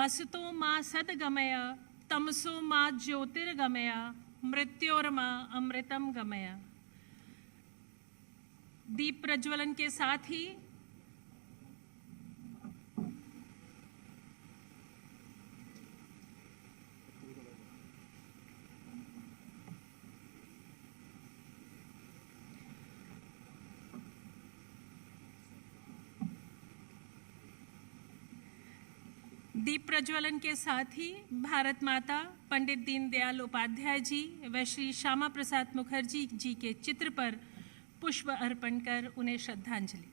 असतो मा सद्गमय तमसो मा ज्योतिर्गमय मृत्योर्मा अमृतम गमय। दीप प्रज्वलन के साथ ही भारत माता पंडित दीनदयाल उपाध्याय जी व श्री श्यामा प्रसाद मुखर्जी जी के चित्र पर पुष्प अर्पण कर उन्हें श्रद्धांजलि।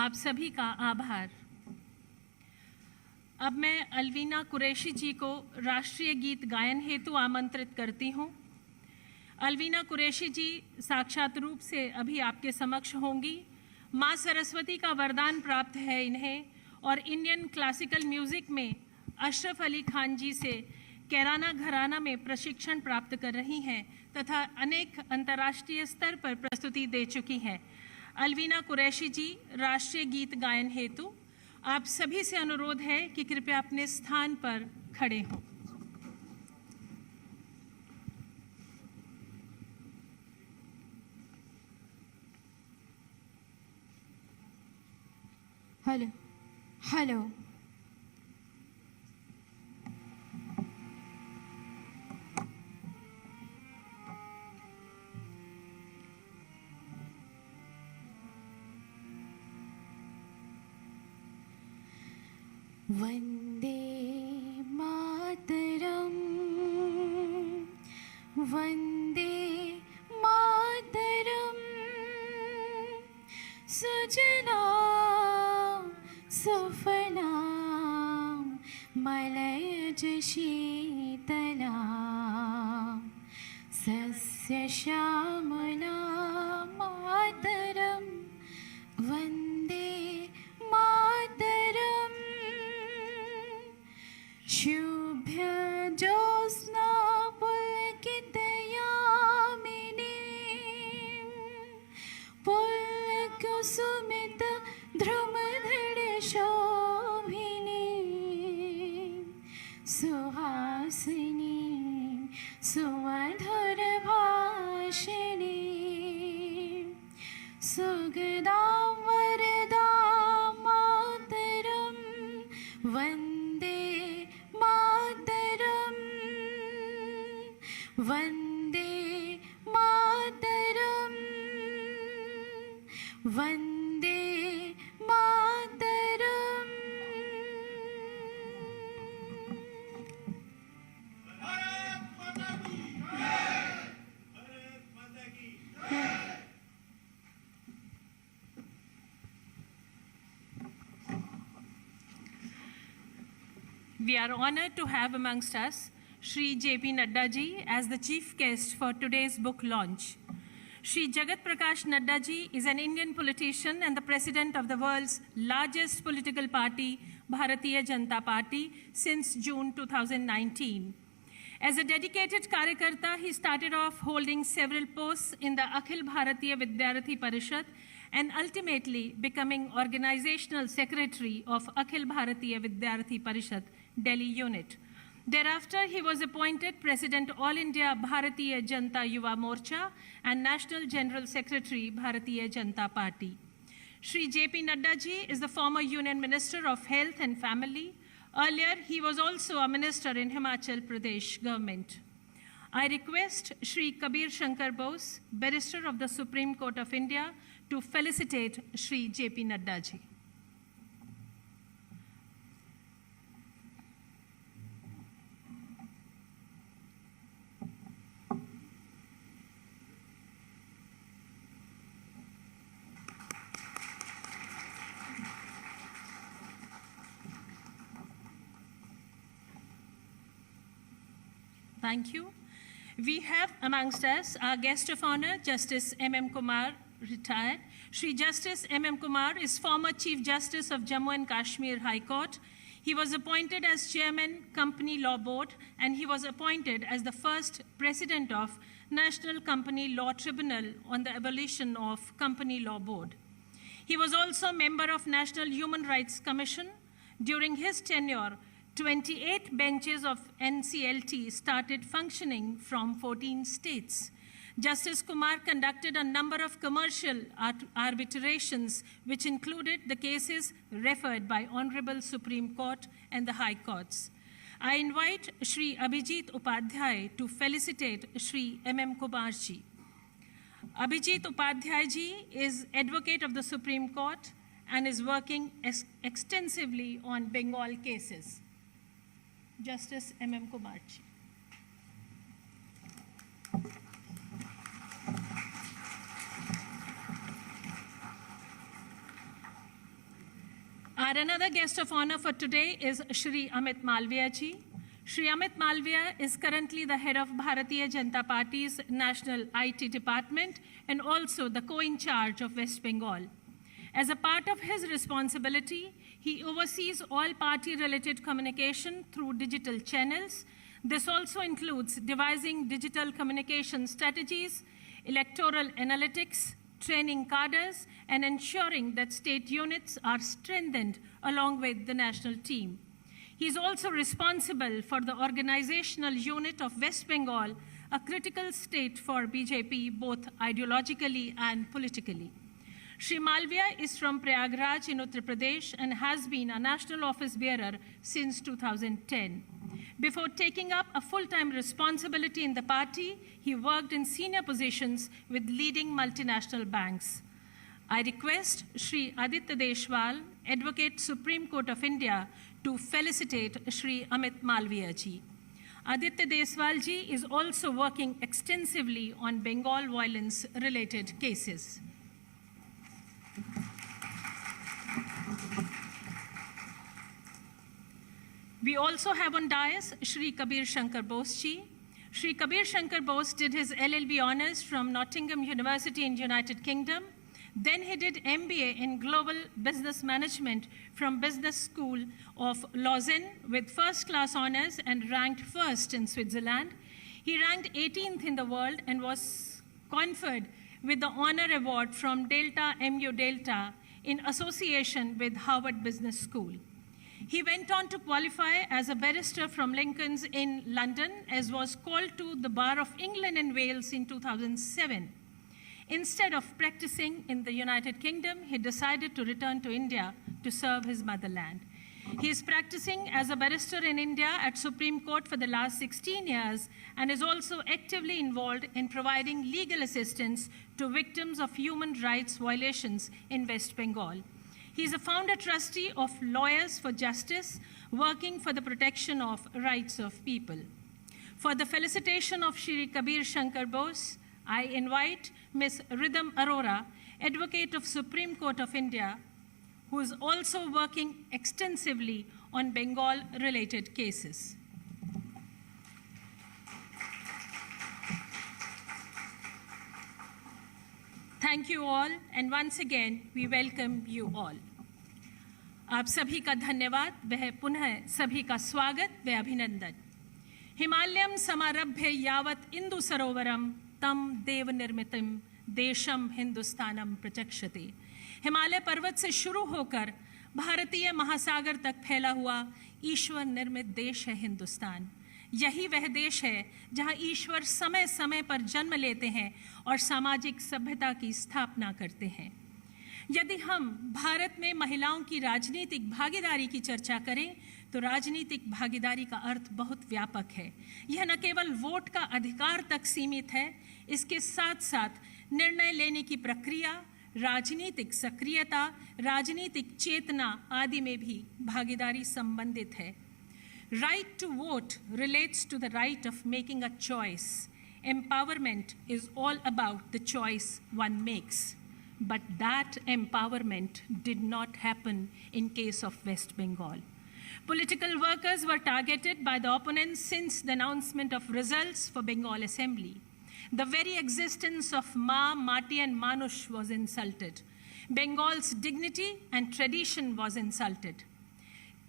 आप सभी का आभार। अब मैं अलवीना कुरैशी जी को राष्ट्रीय गीत गायन हेतु आमंत्रित करती हूँ। अलवीना कुरैशी जी साक्षात रूप से अभी आपके समक्ष होंगी। माँ सरस्वती का वरदान प्राप्त है इन्हें और इंडियन क्लासिकल म्यूज़िक में अशरफ अली खान जी से कैराना घराना में प्रशिक्षण प्राप्त कर रही हैं तथा अनेक अंतर्राष्ट्रीय स्तर पर प्रस्तुति दे चुकी हैं। अलवीना कुरैशी जी राष्ट्रीय गीत गायन हेतु आप सभी से अनुरोध है कि कृपया अपने स्थान पर खड़े हों। हेलो हेलो वंदे मातरम वंदे मातरम सुजला सुफला मलयज शीतला सस्य श्यामला मातरम वंदे मातरम शुभ्य ज्योत्स्ना पुलकितयामिनी पुलकुसुमित ध्रुमधर शोभिनी सुहासिनी सुमधुर भाषिणी सुगदा वरदा मातरम वंदे मातरम वंदे मातरम वंदे मातरम। भारत माता की जय। भारत माता की जय। We are honored to have amongst us Shri J.P. Nadda ji as the chief guest for today's book launch. Shri Jagat Prakash Nadda ji is an Indian politician and the president of the world's largest political party, Bharatiya Janata Party, since June 2019. As a dedicated Karyakarta, he started off holding several posts in the Akhil Bharatiya Vidyarthi Parishad and ultimately becoming organizational secretary of Akhil Bharatiya Vidyarthi Parishad, Delhi unit. Thereafter, he was appointed President All India Bharatiya Janata Yuva Morcha and National General Secretary Bharatiya Janata Party. Shri J.P. Nadda ji is the former Union Minister of Health and Family. Earlier, he was also a minister in Himachal Pradesh government. I request Shri Kabir Shankar Bose, Barrister of the Supreme Court of India, to felicitate Shri J.P. Nadda ji. Thank you. We have amongst us our guest of honor, Justice M.M. Kumar, retired. Shri Justice M.M. Kumar is former Chief Justice of Jammu and Kashmir High Court. He was appointed as Chairman, Company Law Board, and he was appointed as the first President of National Company Law Tribunal on the abolition of Company Law Board. He was also member of National Human Rights Commission. During his tenure, 28 benches of NCLT started functioning from 14 states. Justice Kumar conducted a number of commercial arbitrations, which included the cases referred by Honorable Supreme Court and the High Courts. I invite Shri 𝐒𝐤𝐥𝐞𝐧 to felicitate Shri M.M. Kumar ji. 𝐒𝐤𝐥𝐞𝐧 ji is Advocate of the Supreme Court and is working extensively on Bengal cases. Justice M.M. Kumar ji. Our another guest of honor for today is Shri Amit Malviya ji. Shri Amit Malviya is currently the head of Bharatiya Janata Party's National IT Department and also the co-in-charge of West Bengal. As a part of his responsibility, he oversees all party-related communication through digital channels. This also includes devising digital communication strategies, electoral analytics, training cadres, and ensuring that state units are strengthened along with the national team. He is also responsible for the organizational unit of West Bengal, a critical state for BJP both ideologically and politically. Shri Malviya is from Prayagraj in Uttar Pradesh and has been a national office bearer since 2010. Before taking up a full-time responsibility in the party, he worked in senior positions with leading multinational banks. I request Shri Aditya Deshwal, Advocate Supreme Court of India, to felicitate Shri Amit Malviya ji. Aditya Deshwal ji is also working extensively on Bengal violence-related cases. We also have on dais Shri 𝐒𝐤𝐥𝐞𝐧 𝐕𝐈. Shri 𝐒𝐒𝐤𝐥𝐞𝐧 𝐕𝐈 did his LLB honors from Nottingham University in United Kingdom. Then he did MBA in Global Business Management from Business School of Lausanne with first-class honors and ranked first in Switzerland. He ranked 18th in the world and was conferred with the honor award from Delta MU Delta in association with Harvard Business School. He went on to qualify as a barrister from Lincoln's Inn, London, as was called to the Bar of England and Wales in 2007. Instead of practicing in the United Kingdom, he decided to return to India to serve his motherland. He is practicing as a barrister in India at Supreme Court for the last 16 years and is also actively involved in providing legal assistance to victims of human rights violations in West Bengal. He is a founder trustee of Lawyers for Justice, working for the protection of rights of people. For the felicitation of Shri 𝐒𝐤𝐥𝐶𝐘𝐧 𝐕𝐈, I invite Ms. Rhythm Arora, Advocate of Supreme Court of India, who is also working extensively on Bengal-related cases. Thank you all, and once again, we welcome you all. आप सभी का धन्यवाद, वह पुनः सभी का स्वागत व अभिनंदन. हिमालयम समारभ्य यावत् इंदु सरोवरम तम देव निर्मितम देशम हिंदुस्तानम प्रचक्षते. हिमालय पर्वत से शुरू होकर भारतीय महासागर तक फैला हुआ ईश्वर निर्मित देश है हिंदुस्तान. यही वह देश है जहां ईश्वर समय समय पर जन्म लेते हैं और सामाजिक सभ्यता की स्थापना करते हैं. यदि हम भारत में महिलाओं की राजनीतिक भागीदारी की चर्चा करें तो राजनीतिक भागीदारी का अर्थ बहुत व्यापक है. यह न केवल वोट का अधिकार तक सीमित है, इसके साथ साथ निर्णय लेने की प्रक्रिया, राजनीतिक सक्रियता, राजनीतिक चेतना आदि में भी भागीदारी संबंधित है. Right to vote relates to the right of making a choice. Empowerment is all about the choice one makes. But that empowerment did not happen in case of West Bengal. Political workers were targeted by the opponents since the announcement of results for Bengal Assembly. The very existence of Ma, Mati, and Manush was insulted. Bengal's dignity and tradition was insulted.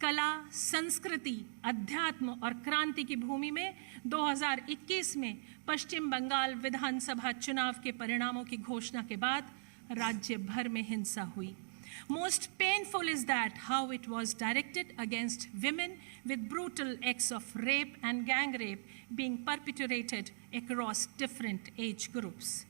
कला, संस्कृति, अध्यात्म और क्रांति की भूमि में 2021 में पश्चिम बंगाल विधानसभा चुनाव के परिणामों की घोषणा के बाद राज्य भर में हिंसा हुई. Most painful is that how it was directed against women, with brutal acts of rape and gang rape being perpetrated across different age groups.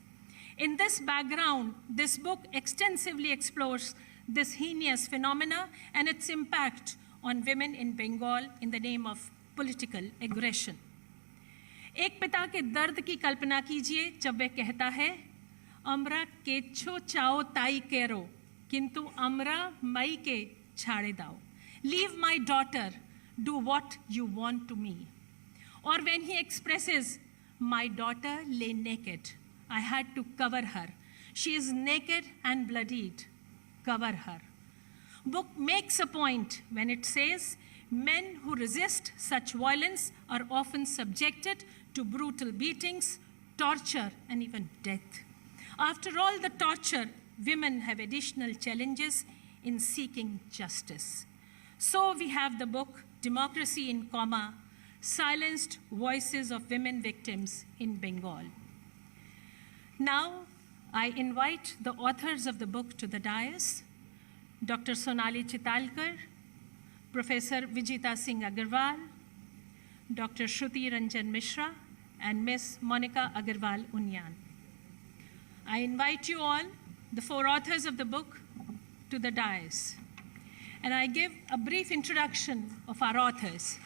In this background, this book extensively explores this heinous phenomena and its impact on women in Bengal in the name of political aggression. एक पिता के दर्द की कल्पना कीजिए जब वह कहता है, अमरा केच्छो चाओ ताई केरो, किंतु अमरा मई के छाड़े दाओ. Leave my daughter, do what you want to me. Or when he expresses, my daughter lay naked, I had to cover her. She is naked and bloodied, cover her. Book makes a point when it says men who resist such violence are often subjected to brutal beatings, torture, and even death. After all the torture, women have additional challenges in seeking justice. So we have the book, Democracy in Comma, Silenced Voices of Women Victims in Bengal. Now, I invite the authors of the book to the dais, Dr. Sonali Chitalkar, Professor Vijita Singh Agarwal, Dr. Shruti Ranjan Mishra, and Ms. Monica Agarwal Unyan. I invite you all, the four authors of the book, to the dais. And I give a brief introduction of our authors.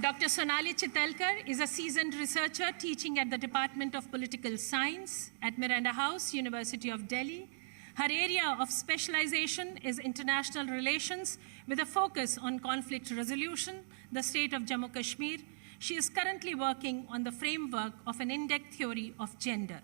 Dr. Sonali Chitalkar is a seasoned researcher teaching at the Department of Political Science at Miranda House, University of Delhi. Her area of specialization is international relations with a focus on conflict resolution, the state of Jammu Kashmir. She is currently working on the framework of an in-depth theory of gender.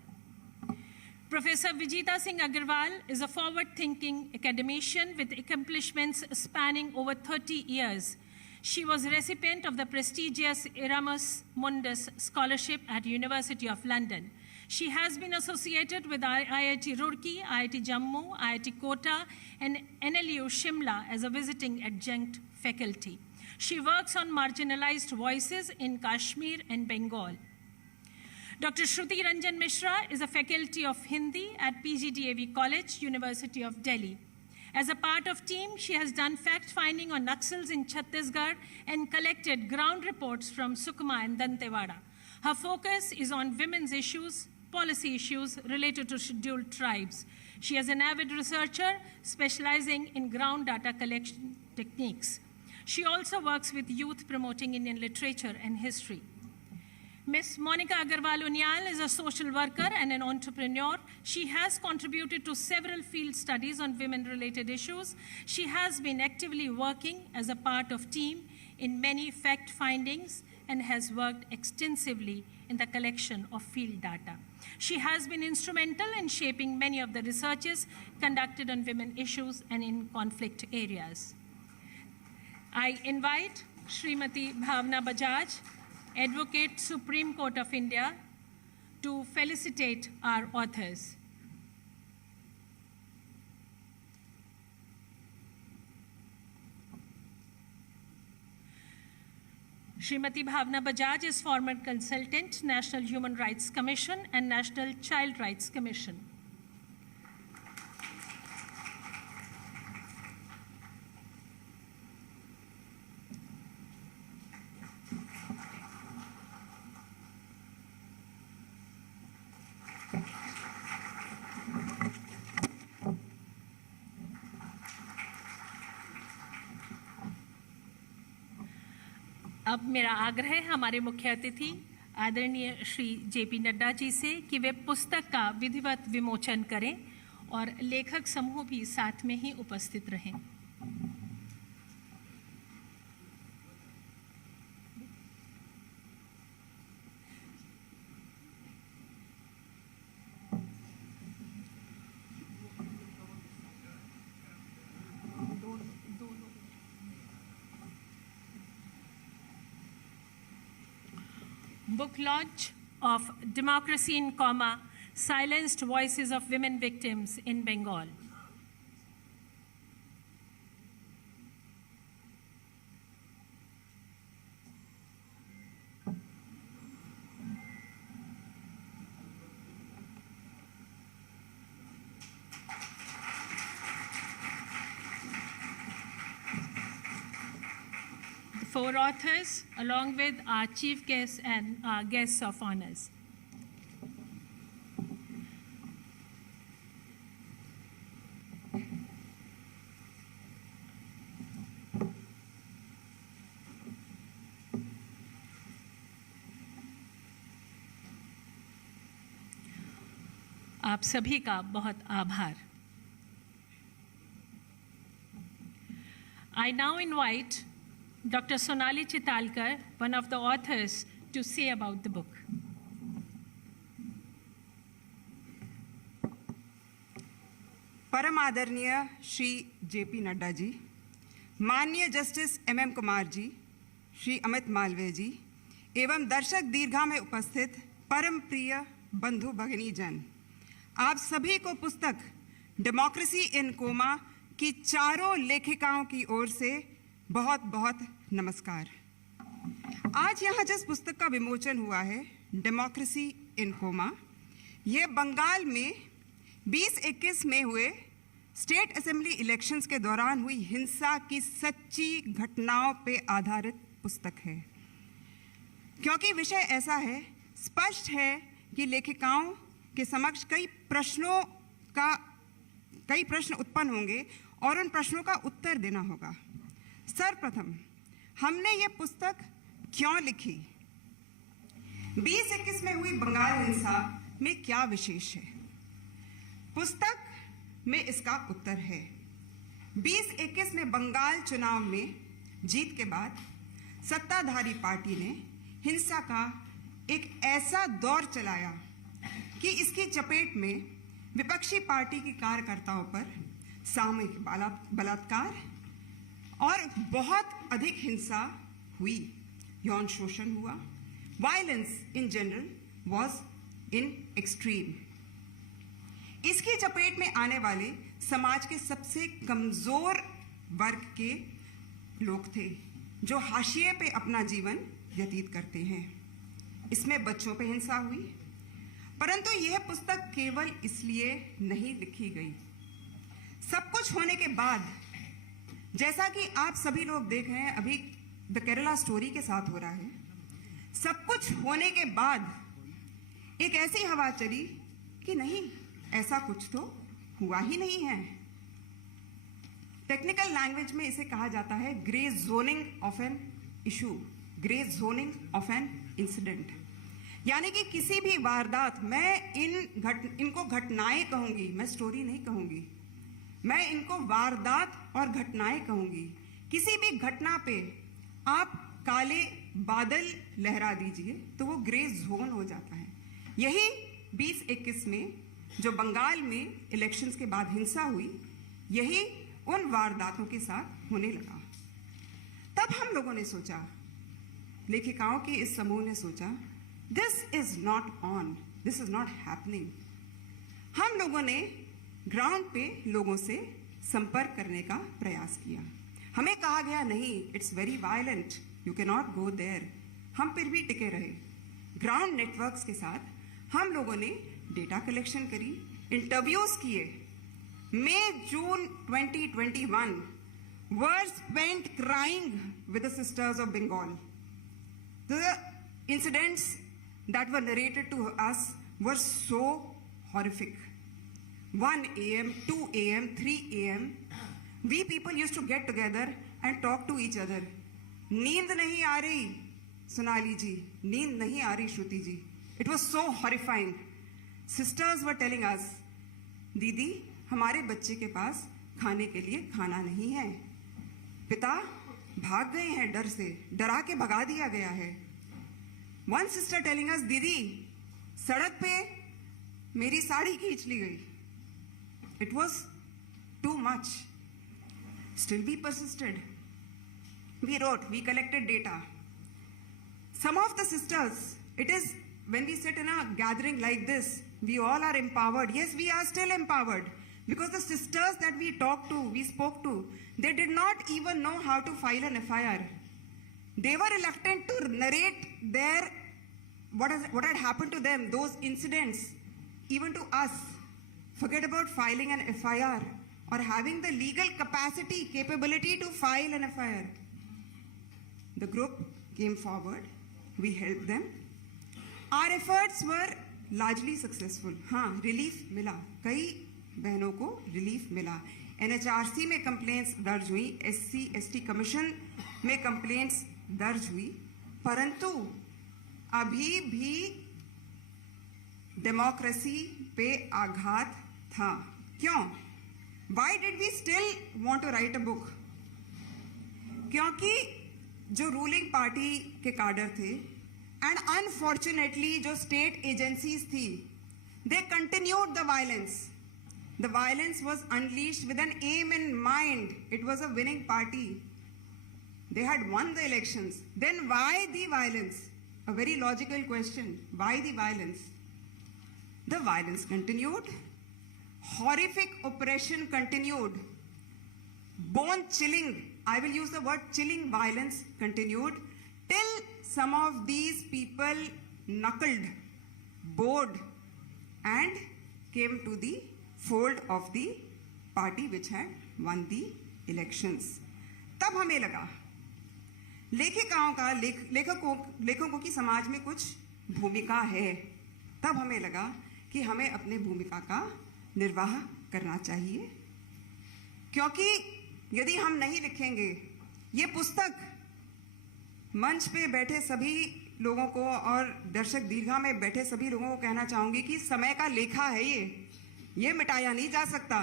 Professor Vijita Singh Agarwal is a forward-thinking academician with accomplishments spanning over 30 years. She was a recipient of the prestigious Erasmus Mundus Scholarship at University of London. She has been associated with IIT Roorkee, IIT Jammu, IIT Kota, and NLU Shimla as a visiting adjunct faculty. She works on marginalized voices in Kashmir and Bengal. Dr. Shruti Ranjan Mishra is a faculty of Hindi at PGDAV College, University of Delhi. As a part of team, she has done fact-finding on Naxals in Chhattisgarh and collected ground reports from Sukma and Dantewada. Her focus is on women's issues, policy issues related to scheduled tribes. She is an avid researcher specializing in ground data collection techniques. She also works with youth promoting Indian literature and history. Ms. Monica Agarwal Unyan is a social worker and an entrepreneur. She has contributed to several field studies on women-related issues. She has been actively working as a part of team in many fact findings and has worked extensively in the collection of field data. She has been instrumental in shaping many of the researches conducted on women issues and in conflict areas. I invite Srimati Bhavna Bajaj, Advocate, Supreme Court of India, to felicitate our authors. Srimati Bhavna Bajaj is former consultant, National Human Rights Commission and National Child Rights Commission. अब मेरा आग्रह हमारे मुख्य अतिथि आदरणीय Shri JP Nadda ji से कि वे पुस्तक का विधिवत विमोचन करें और लेखक समूह भी साथ में ही उपस्थित रहें। दोनों book launch of Democracy in Comma, Silenced Voices of Women Victims in Bengal. Four authors, along with our chief guests and our guests of honors. आप सभी का बहुत आभार. I now invite Dr. Sonali Chitalkar, one of the authors, to say about the book. परम आदरणीय Shri JP Nadda ji, माननीय justice MM Kumar जी, श्री अमित मालवीय जी एवं दर्शक दीर्घा में उपस्थित परम प्रिय बंधु भगिनी जन, आप सभी को पुस्तक डेमोक्रेसी इन कोमा की चारों लेखिकाओं की ओर से बहुत बहुत नमस्कार। आज यहाँ जिस पुस्तक का विमोचन हुआ है, डेमोक्रेसी इन कोमा, ये बंगाल में 2021 में हुए स्टेट असेंबली इलेक्शंस के दौरान हुई हिंसा की सच्ची घटनाओं पे आधारित पुस्तक है। क्योंकि विषय ऐसा है, स्पष्ट है कि लेखिकाओं के समक्ष कई प्रश्न उत्पन्न होंगे और उन प्रश्नों का उत्तर देना होगा। सर्वप्रथम हमने ये पुस्तक क्यों लिखी? 2021 में हुई बंगाल हिंसा में क्या विशेष है? पुस्तक में इसका उत्तर है। 2021 में बंगाल चुनाव में जीत के बाद सत्ताधारी पार्टी ने हिंसा का एक ऐसा दौर चलाया कि इसकी चपेट में विपक्षी पार्टी की कार्यकर्ताओं पर सामूहिक बलात्कार और बहुत अधिक हिंसा हुई, यौन शोषण हुआ। Violence in general was in extreme. इसकी चपेट में आने वाले समाज के सबसे कमजोर वर्ग के लोग थे, जो हाशिए पे अपना जीवन व्यतीत करते हैं। इसमें बच्चों पे हिंसा हुई, परंतु यह पुस्तक केवल इसलिए नहीं लिखी गई। सब कुछ होने के बाद, जैसा कि आप सभी लोग देख रहे हैं, अभी द केरला स्टोरी के साथ हो रहा है, सब कुछ होने के बाद एक ऐसी हवा चली कि नहीं, ऐसा कुछ तो हुआ ही नहीं है। टेक्निकल लैंग्वेज में इसे कहा जाता है grey zoning of an issue, grey zoning of an incident. यानी कि किसी भी वारदात, मैं इनको घटनाएं कहूंगी, मैं स्टोरी नहीं कहूंगी, मैं इनको वारदात और घटनाएं कहूंगी। किसी भी घटना पे आप काले बादल लहरा दीजिए तो वो ग्रे जोन हो जाता है। यही 2021 में जो बंगाल में इलेक्शंस के बाद हिंसा हुई, यही उन वारदातों के साथ होने लगा। तब हम लोगों ने सोचा, लेखिकाओं के इस समूह ने सोचा, this is not on, this is not happening. हम लोगों ने ग्राउंड पे लोगों से संपर्क करने का प्रयास किया। हमें कहा गया नहीं, it's very violent, you can not go there. हम फिर भी टिके रहे। ग्राउंड नेटवर्क्स के साथ हम लोगों ने डेटा कलेक्शन करी, इंटरव्यूज किए। मई जून 2021 were spent crying with the sisters of Bengal. The incidents that were narrated to us were so horrific. 1 a.m., 2 a.m., 3 a.m. we people used to get together and talk to each other. नींद नहीं आ रही सोनाली जी, नींद नहीं आ रही श्रुति जी. It was so horrifying. Sisters were telling us, दीदी हमारे बच्चे के पास खाने के लिए खाना नहीं है, पिता भाग गए हैं डर से, डरा के भगा दिया गया है. One sister telling us, दीदी सड़क पे मेरी साड़ी खींच ली गई. It was too much. Still we persisted. We wrote, we collected data. Some of the sisters It is when we sit in a gathering like this, we all are empowered. Yes, we are still empowered. Because the sisters that we talked to, we spoke to, they did not even know how to file an FIR. They were reluctant to narrate what had happened to them, those incidents, even to us. Forget about filing an FIR or having the legal capacity, capability to file an FIR. The group came forward. We helped them. Our efforts were largely successful. हाँ, relief मिला. कई बहनों को relief मिला. NHRC में complaints दर्ज हुई, SC/ST commission में कंप्लेंट्स दर्ज हुई, परंतु अभी भी डेमोक्रेसी पे आघात था. क्यों? Why did we still want to write a book? क्योंकि जो रूलिंग पार्टी के काडर थे एंड अनफॉर्चुनेटली जो स्टेट एजेंसीज थी, they continued the violence. The violence was unleashed with an aim in mind. It was a winning party. They had won the elections. Then why the violence? A very logical question. Why the violence? The violence continued. Horrific oppression continued. Bone-chilling, I will use the word chilling violence continued till some of these people knuckled, bowed and came to the fold of the party which had won the elections. तब हमें लगा लेखिकाओं का लेखकों की समाज में कुछ भूमिका है. तब हमें लगा कि हमें अपने भूमिका का निर्वाह करना चाहिए, क्योंकि यदि हम नहीं लिखेंगे, ये पुस्तक मंच पे बैठे सभी लोगों को और दर्शक दीर्घा में बैठे सभी लोगों को कहना चाहूंगी कि समय का लेखा है, ये मिटाया नहीं जा सकता.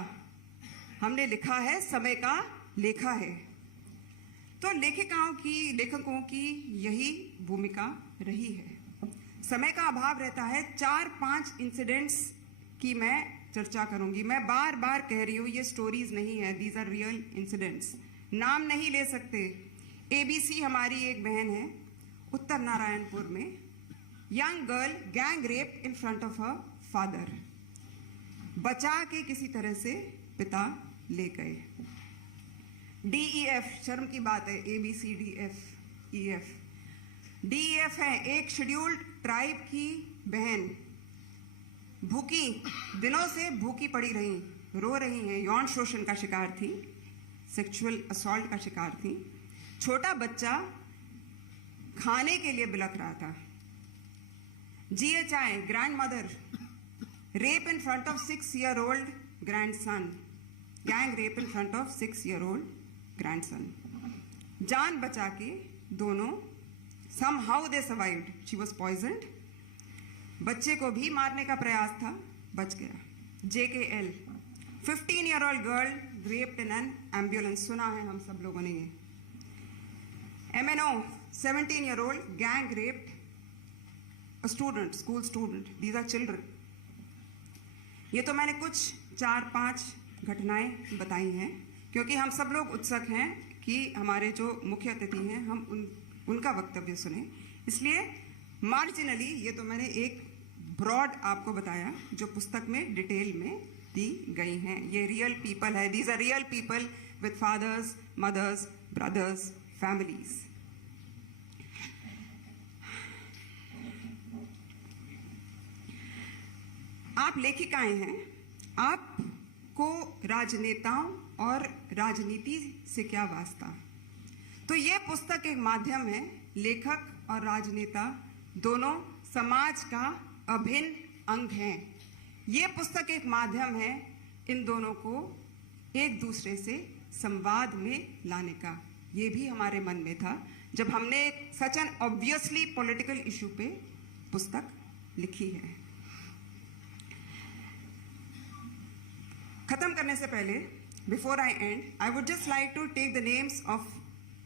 हमने लिखा है, समय का लेखा है. तो लेखकों की यही भूमिका रही है. समय का अभाव रहता है. 4-5 इंसिडेंट्स की मैं चर्चा करूंगी. मैं बार बार कह रही हूँ, ये स्टोरीज नहीं है, दीज आर रियल इंसिडेंट्स. नाम नहीं ले सकते. ABC हमारी एक बहन है, उत्तर नारायणपुर में. Young girl gang rape in front of her father. बचा के किसी तरह से पिता ले गए. DEF, शर्म की बात है, ABCDFEF. DEF है, एक शेड्यूल्ड ट्राइब की बहन, भूखी, दिनों से भूखी पड़ी रही, रो रही हैं, यौन शोषण का शिकार थी, सेक्सुअल असॉल्ट का शिकार थी. छोटा बच्चा खाने के लिए बिलख रहा था. GHI, grand mother, rape in front of 6-year-old grandson. Gang rape in front of 6-year-old grandson. जान बचा के दोनों, somehow they survived. She was poisoned. बच्चे को भी मारने का प्रयास था, बच गया. JKL, 15-year-old girl raped in an ambulance. सुना है हम सब लोगों ने ये. MNO, 17-year-old gang raped a student, school student. These are children. ये तो मैंने कुछ 4-5 घटनाएं बताई हैं, क्योंकि हम सब लोग उत्सुक हैं कि हमारे जो मुख्य अतिथि हैं हम उनका वक्तव्य सुने. इसलिए मार्जिनली ये तो मैंने एक ब्रॉड आपको बताया जो पुस्तक में डिटेल में दी गई हैं. ये रियल पीपल है. These are real people with fathers, mothers, brothers, families. आप लेखिकाएं हैं, आपको राजनेताओं और राजनीति से क्या वास्ता? तो ये पुस्तक एक माध्यम है. लेखक और राजनेता दोनों समाज का अभिन्न अंग हैं. ये पुस्तक एक माध्यम है इन दोनों को एक दूसरे से संवाद में लाने का. ये भी हमारे मन में था जब हमने such an obviously political issue पे पुस्तक लिखी है. खत्म करने से पहले, before I end, I would just like to take the names of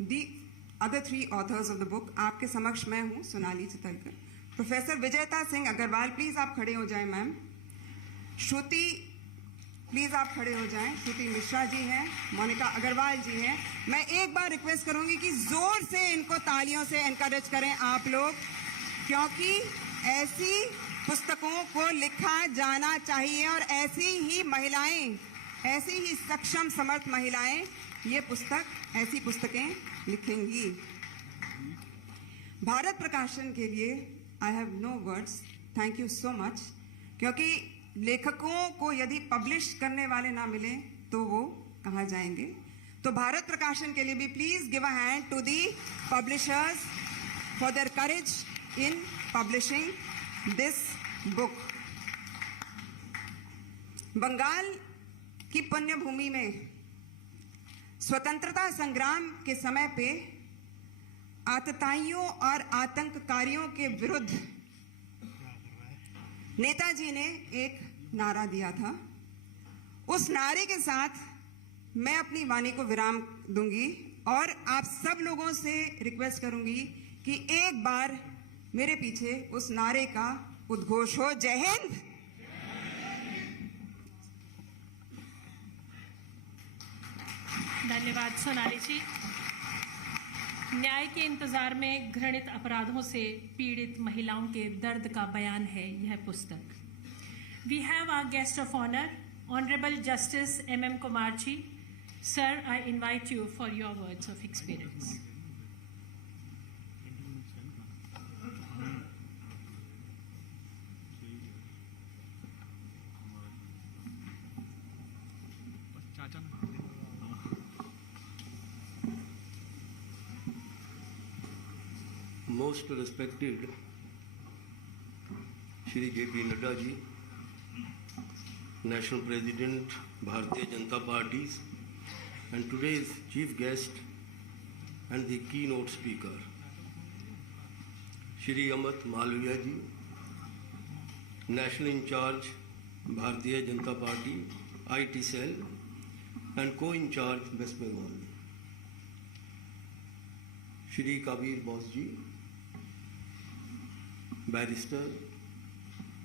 the other 3 authors of the book. आपके समक्ष मैं हूँ सोनाली चितलकर, प्रोफेसर विजयता सिंह अग्रवाल, प्लीज आप खड़े हो जाएं. मैम श्रुति, प्लीज आप खड़े हो जाएं. श्रुति मिश्रा जी हैं, मोनिका अग्रवाल जी हैं. मैं एक बार रिक्वेस्ट करूंगी कि जोर से इनको तालियों से एनकरेज करें आप लोग. क्योंकि ऐसी पुस्तकों को लिखा जाना चाहिए और ऐसी ही महिलाएं, ऐसी ही सक्षम समर्थ महिलाएं ऐसी पुस्तकें लिखेंगी। भारत प्रकाशन के लिए I have no words, thank you so much, क्योंकि लेखकों को यदि पब्लिश करने वाले ना मिले तो वो कहाँ जाएंगे। तो भारत प्रकाशन के लिए भी please give a hand to the publishers for their courage in publishing this book. Bengal की पुण्य भूमि में स्वतंत्रता संग्राम के समय पे आतताइयों और आतंककारियों के विरुद्ध नेताजी ने एक नारा दिया था। उस नारे के साथ मैं अपनी वाणी को विराम दूंगी और आप सब लोगों से रिक्वेस्ट करूंगी कि एक बार मेरे पीछे उस नारे का उद्घोष हो। जय हिंद। धन्यवाद सोनाली जी। न्याय के इंतजार में घृणित अपराधों से पीड़ित महिलाओं के दर्द का बयान है यह पुस्तक। We have our guest of honour, honourable justice MM Kumar ji. Sir, I invite you for your words of experience. Most respected Shri J.P. Nadda ji, National President, Bharatiya Janata Party, and today's chief guest and the keynote speaker, Shri Amrit Malviya ji, National in charge, Bharatiya Janata Party, IT cell, and co-in charge, West Bengal, Shri 𝐂𝐤𝐵𝐴 ji, barrister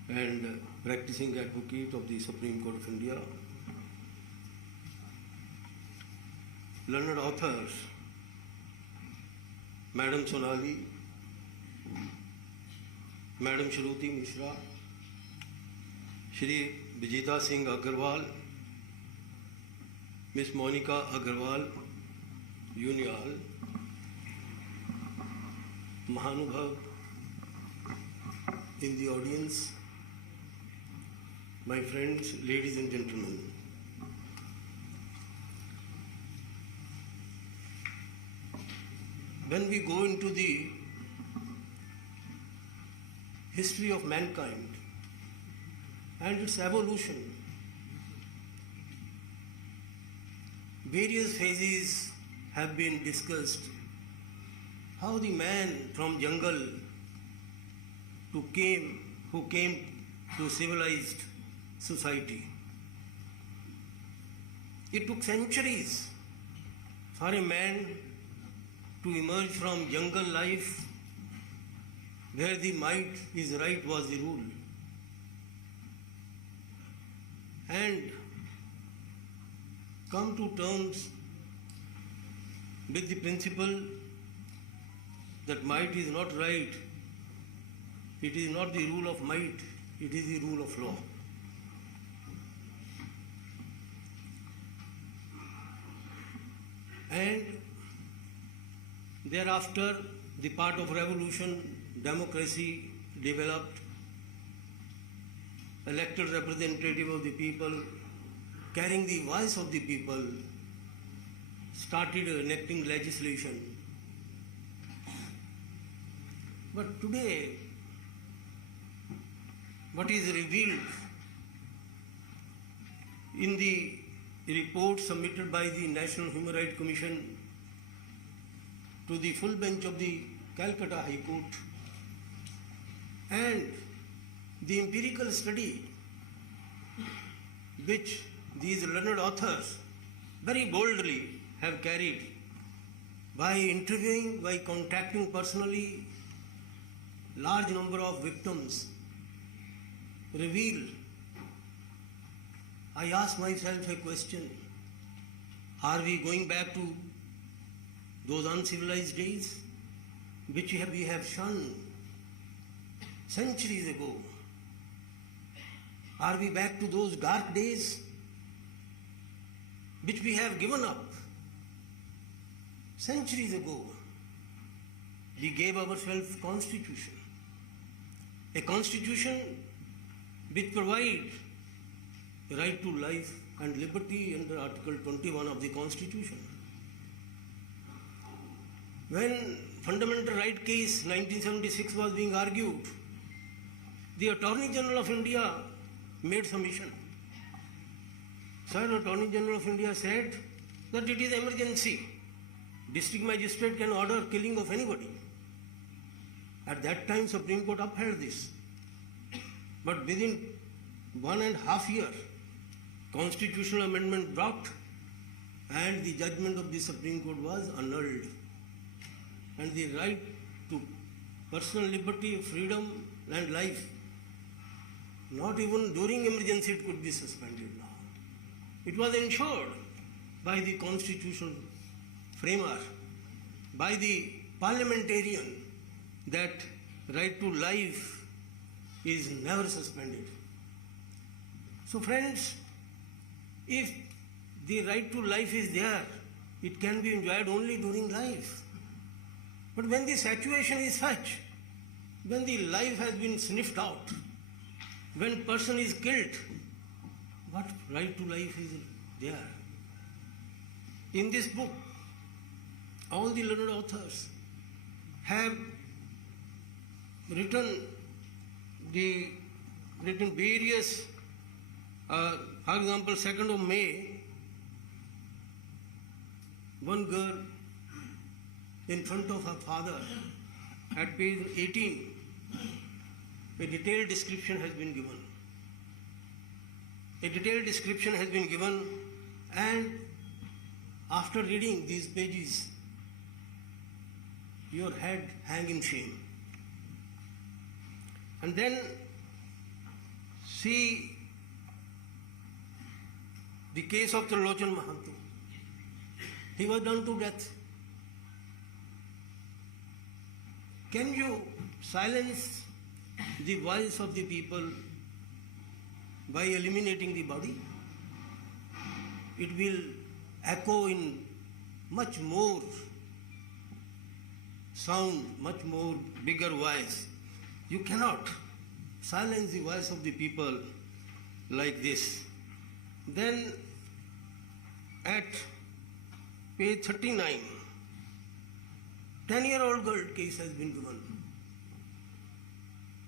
and practicing advocate of the Supreme Court of India, learned authors, Madam Sonali, Madam Shruti Mishra, Shri Vijita Singh Agarwal, Miss Monica Agarwal, Unial, Mahanubhav in the audience, my friends, ladies and gentlemen. When we go into the history of mankind and its evolution, various phases have been discussed. How the man from jungle who came to civilized society. It took centuries for a man to emerge from jungle life where the might is right was the rule, and come to terms with the principle that might is not right. It is not the rule of might, it is the rule of law. And thereafter, the part of revolution, democracy developed, elected representative of the people, carrying the voice of the people, started enacting legislation. But today, what is revealed in the report submitted by the National Human Rights Commission to the full bench of the Calcutta High Court, and the empirical study which these learned authors very boldly have carried by interviewing, by contacting personally large number of victims, reveal, I ask myself a question: are we going back to those uncivilized days which we have shunned centuries ago. Are we back to those dark days which we have given up? Centuries ago, we gave ourselves constitution. A constitution which provides the right to life and liberty under Article 21 of the Constitution. When Fundamental Right case 1976 was being argued, the Attorney General of India made submission. Sir, Attorney General of India said that it is emergency. District magistrate can order killing of anybody. At that time, Supreme Court upheld this. But within 1.5 years, constitutional amendment brought and the judgment of the Supreme Court was annulled. And the right to personal liberty, freedom and life, not even during emergency it could be suspended now. It was ensured by the constitutional framer, by the parliamentarian, that right to life is never suspended. So friends, if the right to life is there, it can be enjoyed only during life. But when the situation is such, when the life has been sniffed out, when person is killed, what right to life is there? In this book, all the learned authors have written various, for example, 2nd of May, one girl in front of her father, at page 18, a detailed description has been given. A detailed description has been given, and after reading these pages, your head hang in shame. And then see the case of Tirlochan Mahanto. He was done to death. Can you silence the voice of the people by eliminating the body? It will echo in much more sound, much more bigger voice. You cannot silence the voice of the people like this. Then at page 39, 10-year-old girl case has been given.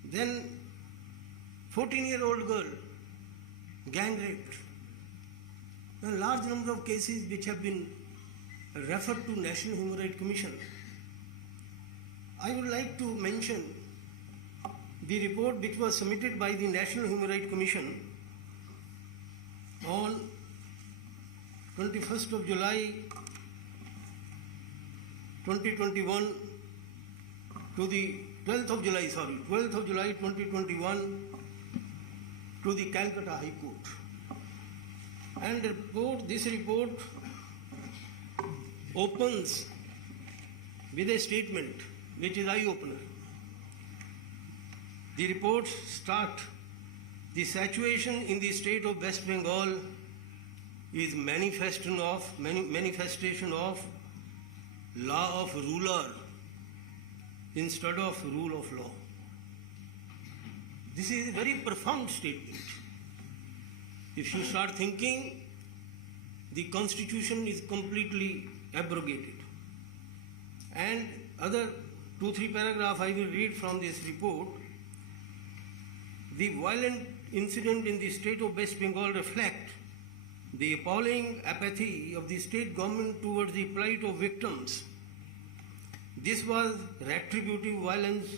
Then 14-year-old girl gang raped. A large number of cases which have been referred to National Human Rights Commission. I would like to mention the report which was submitted by the National Human Rights Commission on 21st of July 2021 to the 12th of July 2021 to the Calcutta High Court. And this report opens with a statement which is eye-opener. The report starts, the situation in the state of West Bengal is manifestation of law of ruler instead of rule of law. This is a very profound statement. If you start thinking, the constitution is completely abrogated. And other 2-3 paragraphs I will read from this report. The violent incident in the state of West Bengal reflect the appalling apathy of the state government towards the plight of victims. This was retributive violence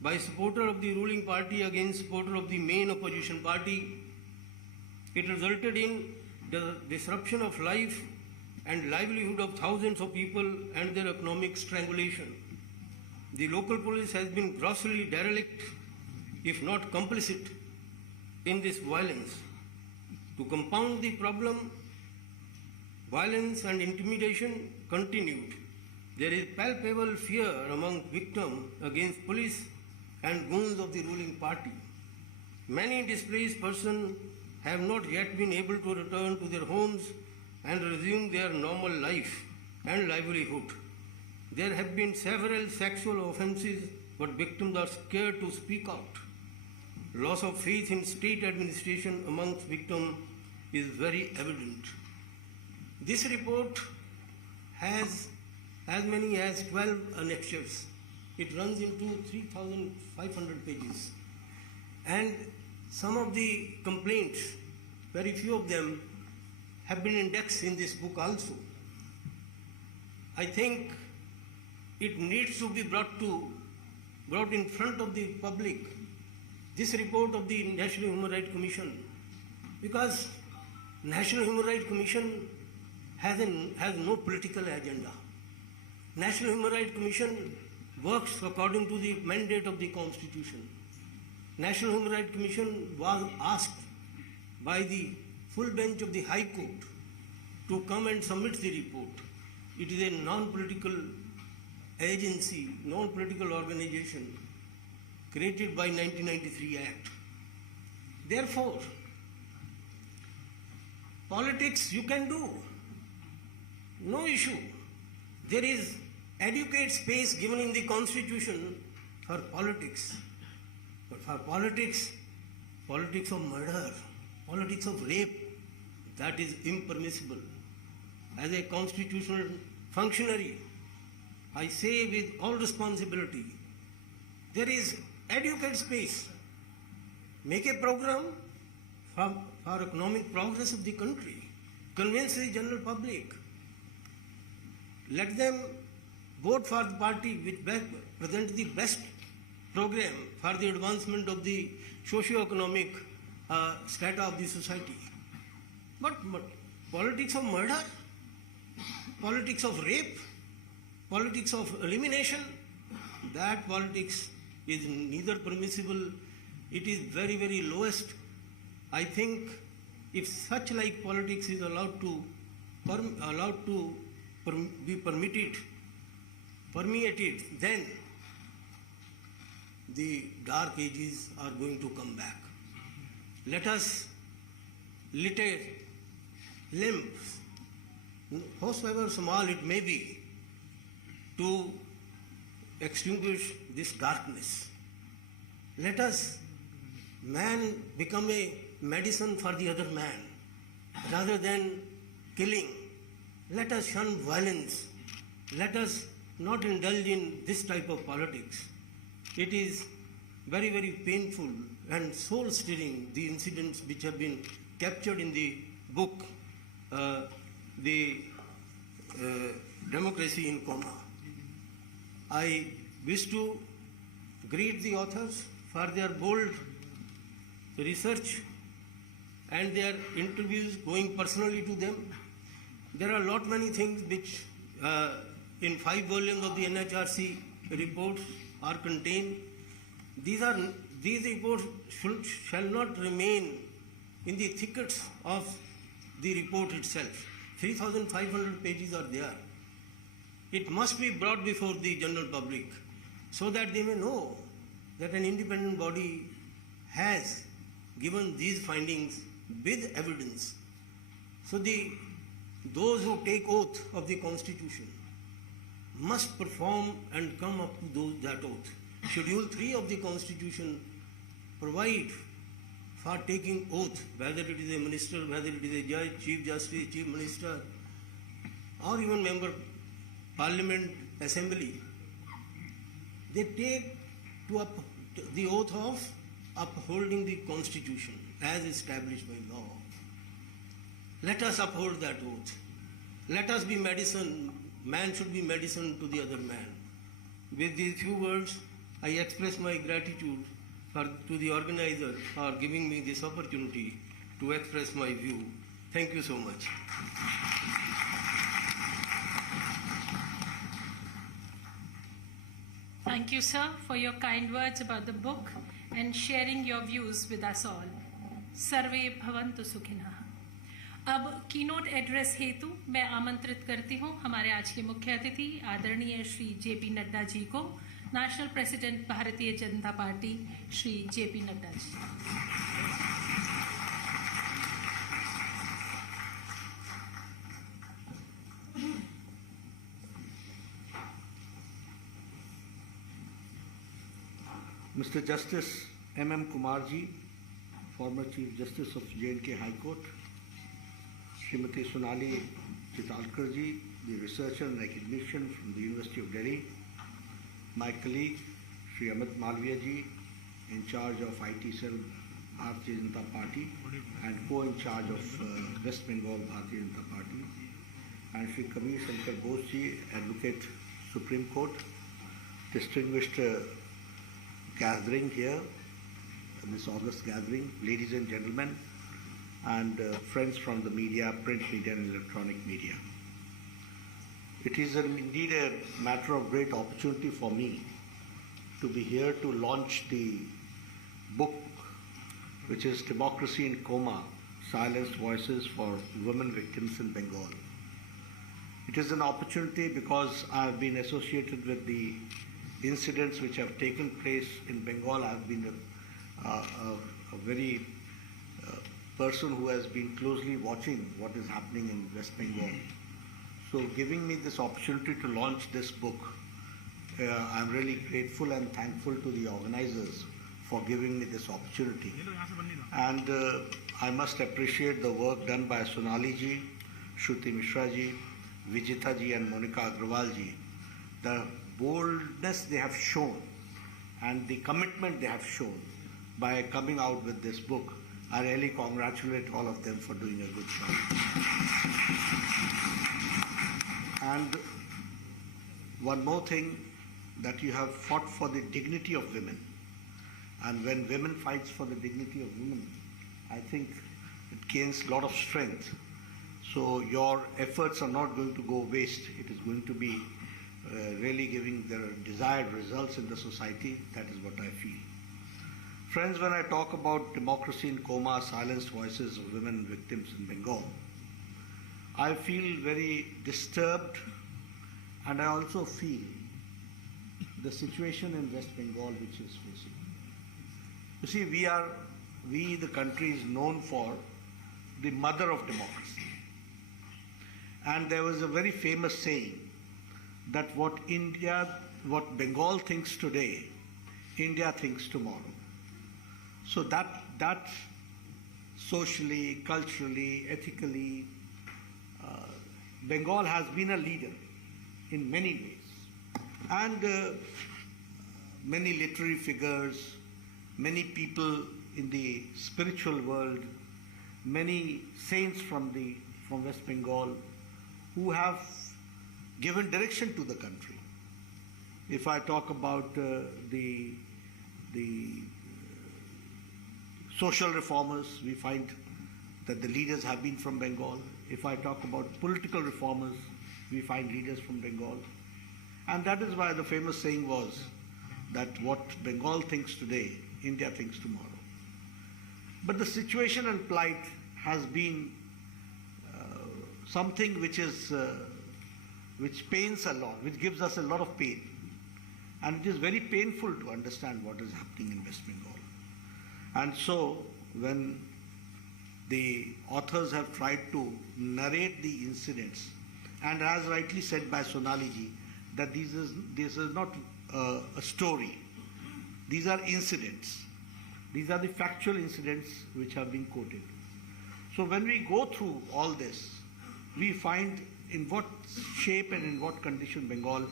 by supporter of the ruling party against supporter of the main opposition party. It resulted in the disruption of life and livelihood of thousands of people and their economic strangulation. The local police has been grossly derelict, if not complicit, in this violence. To compound the problem, violence and intimidation continued. There is palpable fear among victims against police and goons of the ruling party. Many displaced persons have not yet been able to return to their homes and resume their normal life and livelihood. There have been several sexual offences, but victims are scared to speak out. Loss of faith in state administration amongst victims is very evident. This report has as many as 12 annexures. It runs into 3,500 pages. And some of the complaints, very few of them, have been indexed in this book also. I think it needs to be brought in front of the public, this report of the National Human Rights Commission, because National Human Rights Commission has no political agenda. National Human Rights Commission works according to the mandate of the Constitution. National Human Rights Commission was asked by the full bench of the High Court to come and submit the report. It is a non-political agency, non-political organization created by 1993 Act. Therefore, politics you can do, no issue. There is adequate space given in the Constitution for politics. But for politics of murder, politics of rape, that is impermissible. As a constitutional functionary, I say with all responsibility, there is adequate space. Make a program for economic progress of the country. Convince the general public. Let them vote for the party which presents the best program for the advancement of the socio-economic strata of the society. But politics of murder, politics of rape, politics of elimination, that politics is neither permissible, it is very, very lowest. I think if such like politics is allowed to be permeated, then the dark ages are going to come back. Let us lit a lamp, howsoever small it may be, to extinguish this darkness. Let us, man, become a medicine for the other man, rather than killing. Let us shun violence. Let us not indulge in this type of politics. It is very, very painful and soul-stirring, the incidents which have been captured in the book, Democracy in Coma. I wish to greet the authors for their bold research and their interviews going personally to them. There are many things which in 5 volumes of the NHRC reports are contained. These reports shall not remain in the thickets of the report itself. 3,500 pages are there. It must be brought before the general public so that they may know that an independent body has given these findings with evidence. So those who take oath of the Constitution must perform and come up to that oath. Schedule 3 of the Constitution provide for taking oath, whether it is a minister, whether it is a judge, chief justice, chief minister, or even member parliament, assembly. They take the oath of upholding the Constitution as established by law. Let us uphold that oath. Let us be medicine. Man should be medicine to the other man. With these few words, I express my gratitude to the organizer for giving me this opportunity to express my view. Thank you so much. Thank you, sir, for your kind words about the book and sharing your views with us all. Sarve bhavantu sukhinah. अब keynote address हेतु मैं आमंत्रित करती हूँ हमारे आज के मुख्य अतिथि आदरणीय श्री जेपी नड्डा जी को, National President, Bharatiya Janata Party, Shri J.P. Nadda ji. Mr. Justice M.M. Kumarji, former Chief Justice of J&K High Court, Srimati Sonali Chitradkar-ji, the researcher and academician from the University of Delhi, my colleague Shri Amit Malviya-ji, in charge of IT cell Bharatiya Janata Party and co-in charge of West Bengal Bharatiya Janata Party, and Shri 𝐂𝐞𝐧𝐜𝐞𝐬, Advocate, Supreme Court, distinguished gathering here, this august gathering, ladies and gentlemen, and friends from the media, print media and electronic media. It is indeed a matter of great opportunity for me to be here to launch the book, which is Democracy in Coma, Silenced Voices for Women Victims in Bengal. It is an opportunity because I have been associated with the incidents which have taken place in Bengal. I have been a very person who has been closely watching what is happening in West Bengal. So giving me this opportunity to launch this book, I'm really grateful and thankful to the organizers for giving me this opportunity. And I must appreciate the work done by Sonali ji, Shruti Mishra ji, Vijita ji and Monica Agrawal ji. The boldness they have shown and the commitment they have shown by coming out with this book, I really congratulate all of them for doing a good job. And one more thing, that you have fought for the dignity of women. And when women fights for the dignity of women, I think it gains a lot of strength. So your efforts are not going to go waste. It is going to be really giving the desired results in the society. That is what I feel. Friends, when I talk about democracy in coma, silenced voices of women victims in Bengal, I feel very disturbed, and I also feel the situation in West Bengal which is facing. You see, we the country is known for the mother of democracy. And there was a very famous saying that what Bengal thinks today, India thinks tomorrow. So that socially, culturally, ethically, Bengal has been a leader in many ways. And many literary figures, many people in the spiritual world, many saints from West Bengal who have given direction to the country. If I talk about the social reformers, we find that the leaders have been from Bengal. If I talk about political reformers, we find leaders from Bengal. And that is why the famous saying was that what Bengal thinks today, India thinks tomorrow. But the situation and plight has been something which pains a lot, which gives us a lot of pain. And it is very painful to understand what is happening in West Bengal. And so when the authors have tried to narrate the incidents, and as rightly said by Sonali ji, that this is not a story. These are incidents. These are the factual incidents which have been quoted. So when we go through all this, we find in what shape and in what condition Bengal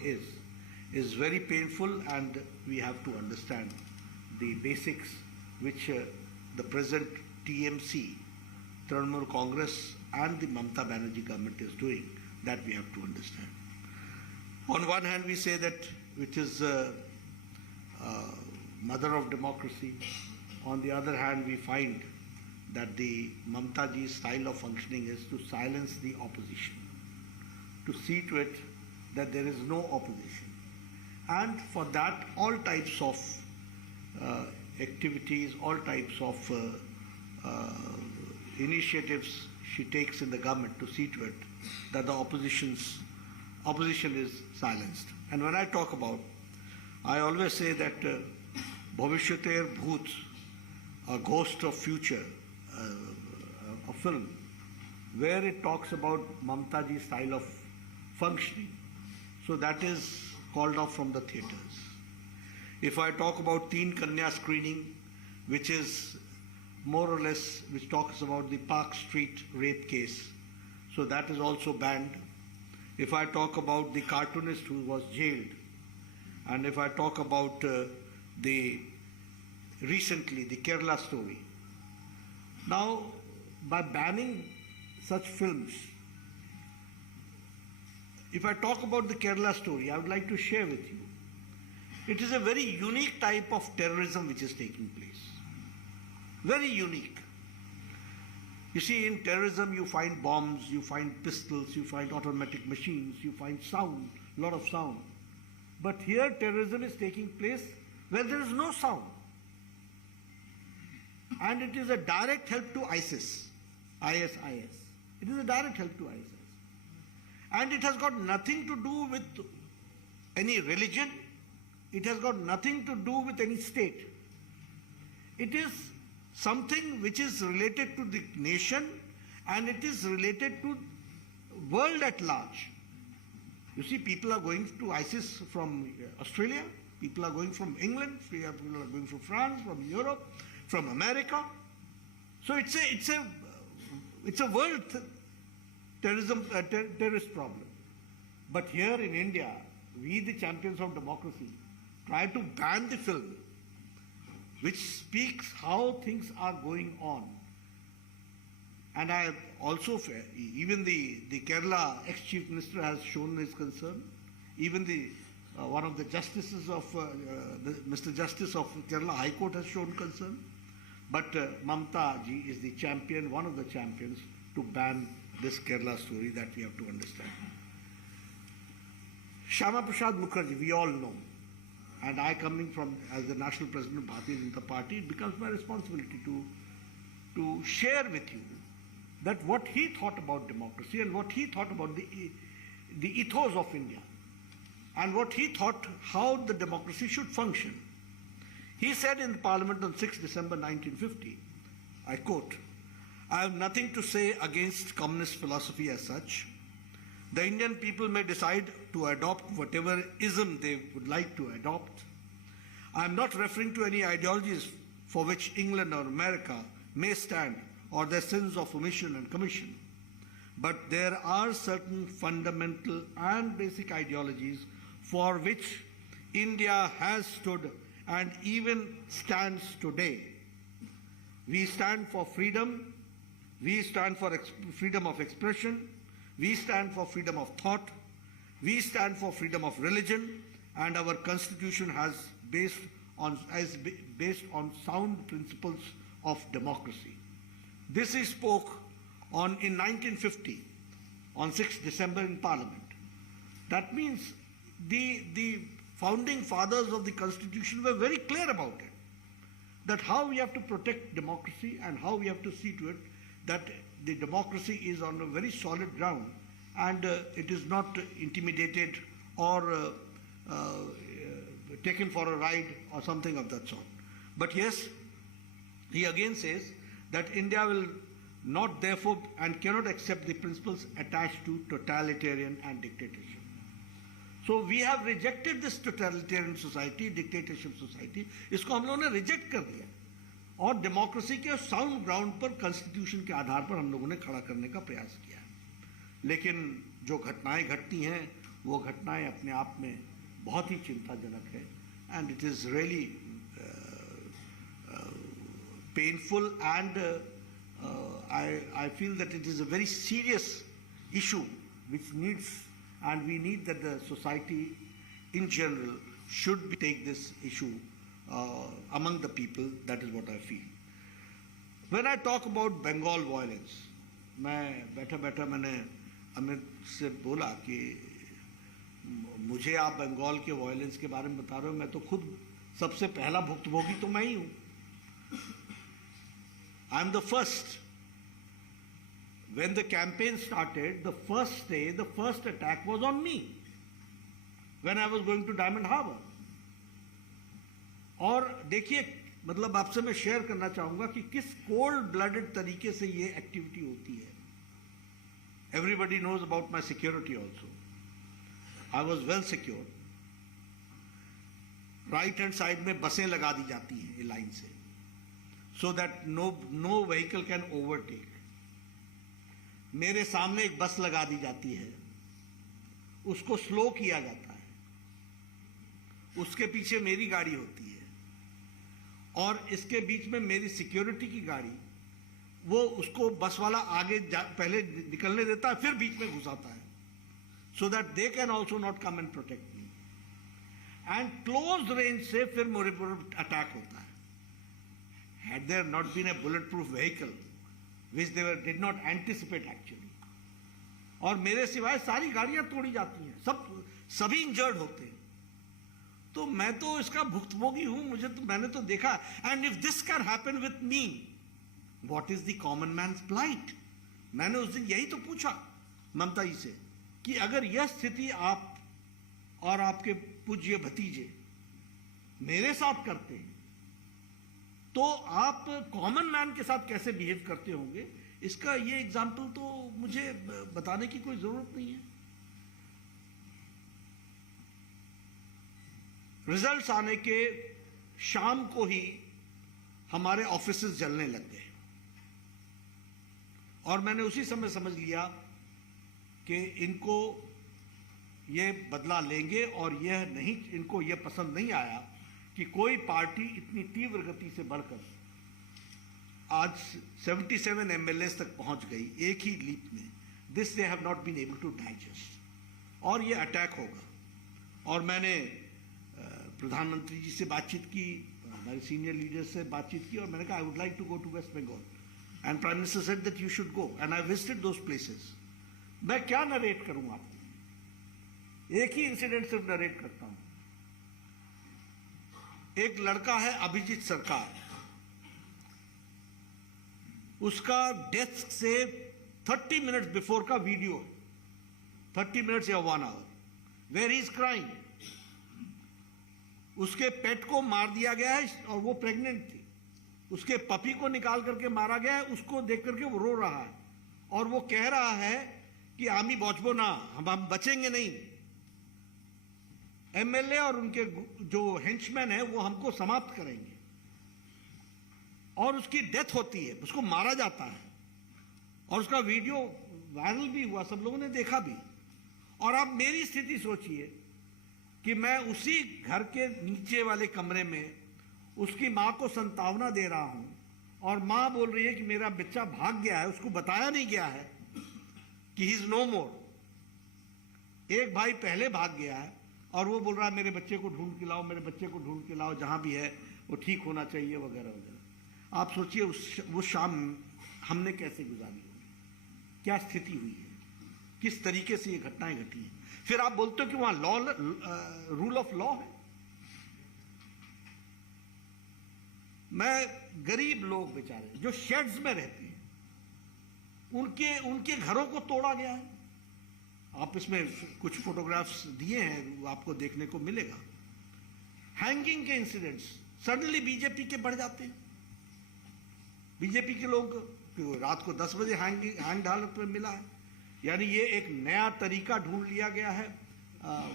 is very painful, and we have to understand the basics which the present TMC, Trinamool Congress, and the Mamata Banerjee government is doing, that we have to understand. On one hand, we say that it is mother of democracy. On the other hand, we find that the Mamata ji's style of functioning is to silence the opposition, to see to it that there is no opposition. And for that, all types of activities, all types of initiatives she takes in the government to see to it that the opposition is silenced. And when I talk about I always say that Bhavishyater Bhoot, a ghost of future, a film, where it talks about Mamtaji's style of functioning. So that is called off from the theatres. If I talk about Teen Kanya screening, which is more or less, which talks about the Park Street rape case, so that is also banned. If I talk about the cartoonist who was jailed, and if I talk about recently the Kerala story. Now, by banning such films, if I talk about the Kerala story, I would like to share with you. It is a very unique type of terrorism which is taking place. Very unique. You see, in terrorism you find bombs, you find pistols, you find automatic machines, you find sound, a lot of sound. But here terrorism is taking place where there is no sound. And it is a direct help to ISIS. It is a direct help to ISIS. And it has got nothing to do with any religion. It has got nothing to do with any state. It is something which is related to the nation, and it is related to world at large. You see, people are going to ISIS from Australia, people are going from England, people are going from France, from Europe, from America. So it's a world terrorist problem. But here in India, we, the champions of democracy, try to ban the film, which speaks how things are going on. And I have also, even the Kerala ex-chief minister has shown his concern. Even one of the justices of, Mr. Justice of Kerala High Court has shown concern. But Mamta ji is the champion, one of the champions, to ban this Kerala story, that we have to understand. Shyama Prasad Mukherjee, we all know. And I, coming from as the national president of Bharatiya Janata Party, it becomes my responsibility to share with you that what he thought about democracy and what he thought about the ethos of India and what he thought how the democracy should function. He said in the Parliament on 6 December 1950, I quote, "I have nothing to say against communist philosophy as such. The Indian people may decide to adopt whatever ism they would like to adopt. I am not referring to any ideologies for which England or America may stand or their sins of omission and commission. But there are certain fundamental and basic ideologies for which India has stood and even stands today. We stand for freedom, we stand for freedom of expression, we stand for freedom of thought, we stand for freedom of religion, and our constitution is based on sound principles of democracy." This he spoke in 1950, on 6th December in Parliament. That means the founding fathers of the constitution were very clear about it, that how we have to protect democracy and how we have to see to it that the democracy is on a very solid ground and it is not intimidated or taken for a ride or something of that sort. But yes, he again says that India will not therefore and cannot accept the principles attached to totalitarian and dictatorship. So we have rejected this totalitarian society, dictatorship society. इसको हम लोगों ने reject कर दिया और democracy के sound ground पर constitution के आधार पर हम लोगों ने खड़ा करने का प्रयास किया है. लेकिन जो घटनाएं घटती हैं वो घटनाएं अपने आप में बहुत ही चिंताजनक है and it is really painful and I feel that it is a very serious issue which needs, and we need that the society in general should take this issue among the people. That is what I feel. When I talk about Bengal violence, मैं बैठा मैंने अमित से बोला कि मुझे आप बंगाल के violence के बारे में बता रहे हो, मैं तो खुद सबसे पहला भुक्तभोगी तो मैं ही हूँ. I am the first. When the campaign started, the first day, the first attack was on me when I was going to Diamond Harbour. और देखिए, मतलब आपसे मैं शेयर करना चाहूंगा कि किस कोल्ड ब्लडेड तरीके से ये एक्टिविटी होती है. Everybody knows about my security also. I was well secure. Right hand side में बसें लगा दी जाती हैं लाइन से, so that no vehicle can overtake. मेरे सामने एक बस लगा दी जाती है, उसको स्लो किया जाता है, उसके पीछे मेरी गाड़ी होती है, और इसके बीच में मेरी सिक्योरिटी की गाड़ी. वो उसको बस वाला आगे पहले निकलने देता है, फिर बीच में घुसाता है, so that they can also not come and protect me. And close range से फिर मेरे पर अटैक होता है. Had there not been a bullet proof vehicle which they did not anticipate actually, और मेरे सिवाय सारी गाड़ियां तोड़ी जाती हैं, सभी इंजर्ड होते हैं. तो मैं तो इसका भुक्तभोगी हूं, मैंने तो देखा. And if this can happen with me, what is the common man's plight. मैंने उस दिन यही तो पूछा ममता जी से कि अगर यह स्थिति आप और आपके पूज्य भतीजे मेरे साथ करते हैं, तो आप कॉमन मैन के साथ कैसे बिहेव करते होंगे. इसका ये एग्जाम्पल तो मुझे बताने की कोई जरूरत नहीं है. रिजल्ट्स आने के शाम को ही हमारे ऑफिसेज जलने लग गए, और मैंने उसी समय समझ लिया कि इनको ये बदला लेंगे, और यह नहीं, इनको यह पसंद नहीं आया कि कोई पार्टी इतनी तीव्र गति से बढ़कर आज 77 MLAs तक पहुंच गई एक ही लीप में. This they have not been able to digest, और ये अटैक होगा. और मैंने प्रधानमंत्री जी से बातचीत की, हमारे सीनियर लीडर्स से बातचीत की, और मैंने कहा I would like to go to West Bengal, and prime minister said that you should go, and I visited those places. मैं क्या नरेट करूं आपको, एक ही इंसिडेंट सिर्फ नरेट करता हूं. एक लड़का है अभिजीत सरकार, उसका डेस्क से 30 मिनट्स बिफोर का वीडियो, 30 मिनट्स या 1 hour, where he is crying. उसके पेट को मार दिया गया है, और वो प्रेग्नेंट थी. उसके पपी को निकाल करके मारा गया है, उसको देख करके वो रो रहा है, और वो कह रहा है कि आमी बचबो ना, हम बचेंगे नहीं. एमएलए और उनके जो हेंचमैन है वो हमको समाप्त करेंगे. और उसकी डेथ होती है, उसको मारा जाता है, और उसका वीडियो वायरल भी हुआ, सब लोगों ने देखा भी. और आप मेरी स्थिति सोचिए कि मैं उसी घर के नीचे वाले कमरे में उसकी मां को संतावना दे रहा हूं, और मां बोल रही है कि मेरा बच्चा भाग गया है, उसको बताया नहीं गया है कि ही इज नो मोर. एक भाई पहले भाग गया है, और वो बोल रहा है मेरे बच्चे को ढूंढ के लाओ, मेरे बच्चे को ढूंढ के लाओ, जहां भी है वो ठीक होना चाहिए, वगैरह वगैरह. आप सोचिए वो शाम हमने कैसे गुजारी होगी, क्या स्थिति हुई है, किस तरीके से ये घटनाएं घटी हैं. फिर आप बोलते हो कि वहां रूल ऑफ लॉ है. मैं गरीब लोग बेचारे जो शेड्स में रहते हैं, उनके घरों को तोड़ा गया है. आप इसमें कुछ फोटोग्राफ्स दिए हैं, वो आपको देखने को मिलेगा. हैंगिंग के इंसिडेंट्स सडनली बीजेपी के बढ़ जाते हैं. बीजेपी के लोग रात को 10 बजे हैंग हालत में मिला है. यानी ये एक नया तरीका ढूंढ लिया गया है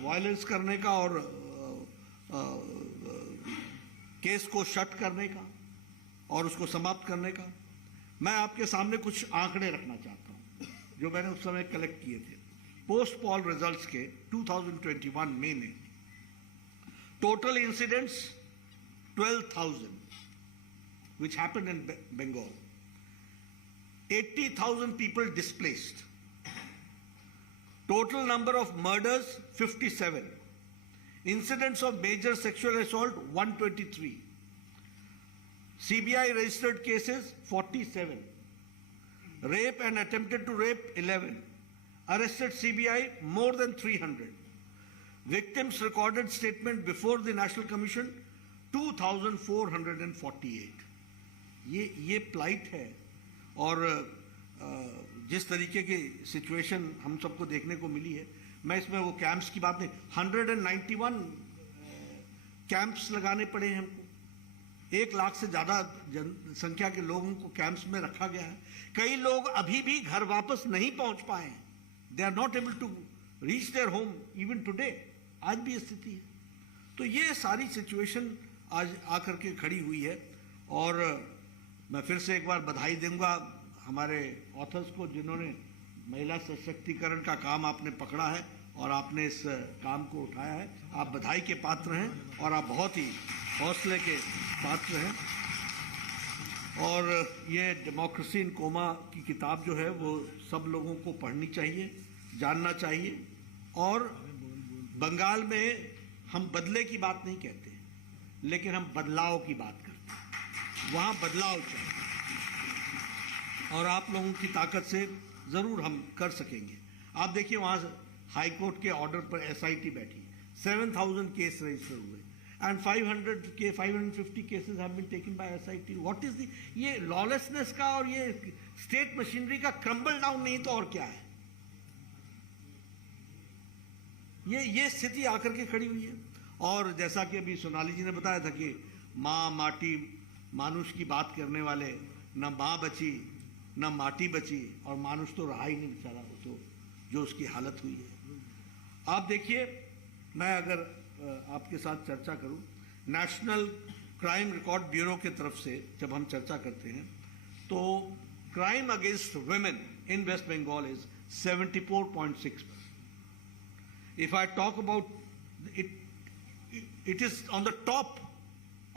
वायलेंस करने का, और केस को शट करने का, और उसको समाप्त करने का. मैं आपके सामने कुछ आंकड़े रखना चाहता हूं जो मैंने उस समय कलेक्ट किए थे. पोस्ट पॉल रिजल्ट्स के 2021 मई में total incidents 12,000 which happened in Bengal. 80,000 people displaced. Total number of murders 57. Incidents of major sexual assault 123. CBI registered cases 47. Rape and attempted to rape 11. Arrested CBI more than 300. Victims recorded statement before the National Commission 2,448. ये plight है. और जिस तरीके की situation हम सबको देखने को मिली है, मैं इसमें वो कैंप्स की बात नहीं, 191 कैंप्स लगाने पड़े हैं हमको. 1 लाख से ज़्यादा जनसंख्या के लोगों को कैंप्स में रखा गया है। कई लोग अभी भी घर वापस नहीं पहुंच पाए हैं। They are not able to reach their home even today. आज भी स्थिति है। तो ये सारी सिचुएशन आज आकर के खड़ी हुई है। और मैं फिर से एक बार बधाई दूंगा हमारे ऑथर्स को, जिन्होंने महिला सशक्तिकरण का काम आपने पकड़ा है और आपने इस काम को उठाया है। आप बधाई के पात्र हैं और आप बहुत ही हौसले के पात्र हैं। और ये डेमोक्रेसी इन कोमा की किताब जो है वो सब लोगों को पढ़नी चाहिए, जानना चाहिए। और बंगाल में हम बदले की बात नहीं कहते, लेकिन हम बदलाव की बात करते हैं। वहाँ बदलाव चाहिए और आप लोगों की ताकत से ज़रूर हम कर सकेंगे। आप देखिए वहाँ हाई कोर्ट के ऑर्डर पर एसआईटी बैठी, 7000 केस रजिस्टर हुए and 550 cases have been taken by SIT. What is the ये लॉलेसनेस का और ये स्टेट मशीनरी का क्रम्बल डाउन नहीं तो और क्या है। ये स्थिति आकर के खड़ी हुई है। और जैसा कि अभी सोनाली जी ने बताया था कि माँ माटी मानुष की बात करने वाले, न माँ बची न माटी बची और मानुष तो रहा ही नहीं बेचारा, वो तो जो उसकी हालत हुई है। आप देखिए, मैं अगर आपके साथ चर्चा करूं, नेशनल क्राइम रिकॉर्ड ब्यूरो की तरफ से जब हम चर्चा करते हैं तो crime against women in West Bengal is 74.6%. If I talk about it, it is on the top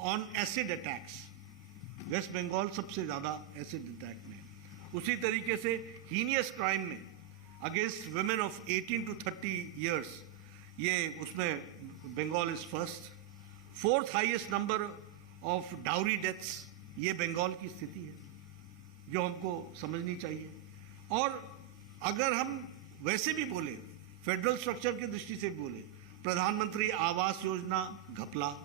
on acid attacks. West Bengal सबसे ज़्यादा एसिड अटैक में। उसी तरीके से हीनियस क्राइम में against women of 18 to 30 years, ये उसमें Bengal is first. 4th highest number of dowry deaths, ये बंगाल की स्थिति है जो हमको समझनी चाहिए। और अगर हम वैसे भी बोले, फेडरल स्ट्रक्चर की दृष्टि से भी बोले, प्रधानमंत्री आवास योजना घपला,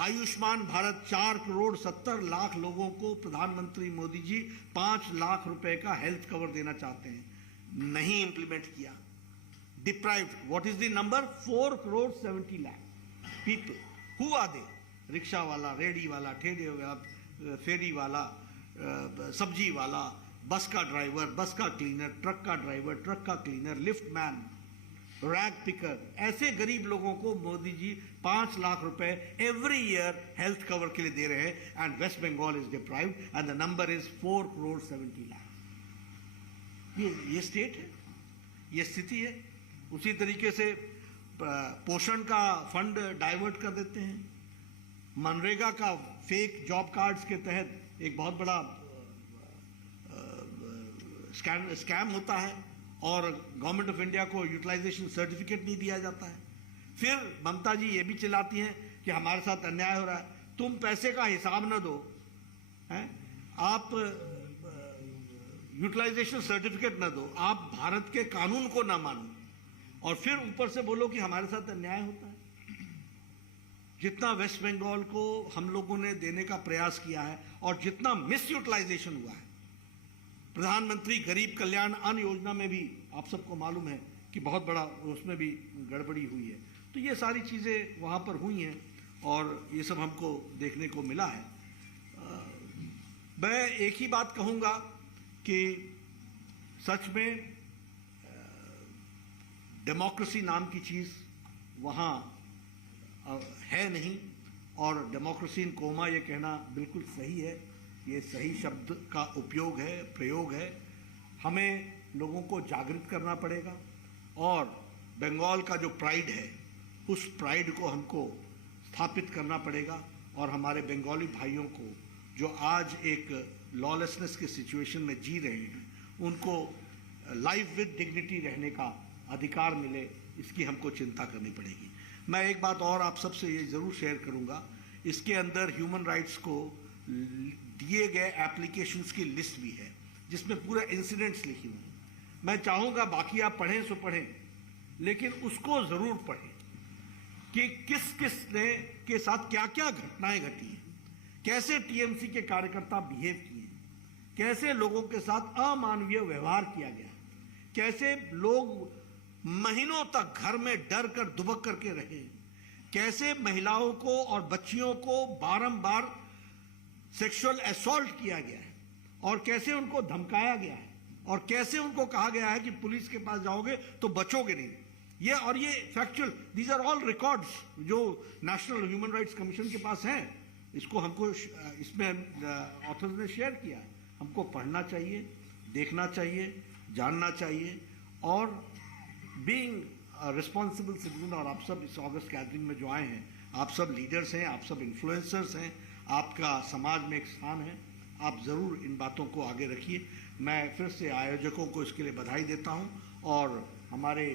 आयुष्मान भारत 4,70,00,000 लोगों को प्रधानमंत्री मोदी जी 5 लाख रुपए का हेल्थ कवर देना चाहते हैं, नहीं इंप्लीमेंट किया। Deprived, what is the number? 4,70,00,000 people. Who are they? Rickshaw वाला, रेडी वाला, ठेले वाला, फेरी वाला, सब्जी वाला, बस का ड्राइवर, बस का क्लीनर, ट्रक का ड्राइवर, ट्रक का cleaner, lift man, rag picker, ऐसे गरीब लोगों को मोदी जी 5 लाख रुपए एवरी ईयर हेल्थ कवर के लिए दे रहे हैं। And West Bengal is deprived and the number is 4,70,00,000। ये स्टेट है, ये स्थिति है। उसी तरीके से पोषण का फंड डाइवर्ट कर देते हैं। मनरेगा का फेक जॉब कार्ड्स के तहत एक बहुत बड़ा स्कैम होता है और गवर्नमेंट ऑफ इंडिया को यूटिलाइजेशन सर्टिफिकेट नहीं दिया जाता है। फिर ममता जी ये भी चिल्लाती हैं कि हमारे साथ अन्याय हो रहा है। तुम पैसे का हिसाब न दो, हैं? आप यूटिलाइजेशन सर्टिफिकेट न दो, आप भारत के कानून को ना मानो और फिर ऊपर से बोलो कि हमारे साथ अन्याय होता है। जितना वेस्ट बंगाल को हम लोगों ने देने का प्रयास किया है और जितना मिस यूटिलाइजेशन हुआ है, प्रधानमंत्री गरीब कल्याण अन्न योजना में भी आप सबको मालूम है कि बहुत बड़ा उसमें भी गड़बड़ी हुई है। तो ये सारी चीज़ें वहाँ पर हुई हैं और ये सब हमको देखने को मिला है। मैं एक ही बात कहूँगा कि सच में डेमोक्रेसी नाम की चीज़ वहाँ है नहीं और डेमोक्रेसी इन कोमा ये कहना बिल्कुल सही है। ये सही शब्द का उपयोग है, प्रयोग है। हमें लोगों को जागृत करना पड़ेगा और बंगाल का जो प्राइड है उस प्राइड को हमको स्थापित करना पड़ेगा और हमारे बंगाली भाइयों को जो आज एक लॉलेसनेस के सिचुएशन में जी रहे हैं उनको लाइफ विद डिग्निटी रहने का अधिकार मिले, इसकी हमको चिंता करनी पड़ेगी। मैं एक बात और आप सबसे ये ज़रूर शेयर करूँगा, इसके अंदर ह्यूमन राइट्स को दिए गए एप्लीकेशंस की लिस्ट भी है जिसमें पूरे इंसिडेंट्स लिखी हुई हैं। मैं चाहूँगा बाकी आप पढ़ें सो पढ़ें, लेकिन उसको ज़रूर पढ़ें कि किस किस ने के साथ क्या क्या घटनाएं घटी हैं, कैसे टीएमसी के कार्यकर्ता बिहेव किए, कैसे लोगों के साथ अमानवीय व्यवहार किया गया, कैसे लोग महीनों तक घर में डर कर दुबक करके रहे, कैसे महिलाओं को और बच्चियों को बारंबार सेक्सुअल असॉल्ट किया गया है और कैसे उनको धमकाया गया है और कैसे उनको कहा गया है कि पुलिस के पास जाओगे तो बचोगे नहीं। ये factual, these are all records जो नेशनल ह्यूमन राइट्स कमीशन के पास हैं। इसको हमको इसमें ऑथर्स ने शेयर किया है। हमको पढ़ना चाहिए, देखना चाहिए, जानना चाहिए और बीइंग रिस्पॉन्सिबल सिटीजन। और आप सब इस ऑगस्ट गैदरिंग में जो आए हैं, आप सब लीडर्स हैं, आप सब इन्फ्लुएंसर्स हैं, आपका समाज में एक स्थान है। आप ज़रूर इन बातों को आगे रखिए। मैं फिर से आयोजकों को इसके लिए बधाई देता हूं और हमारे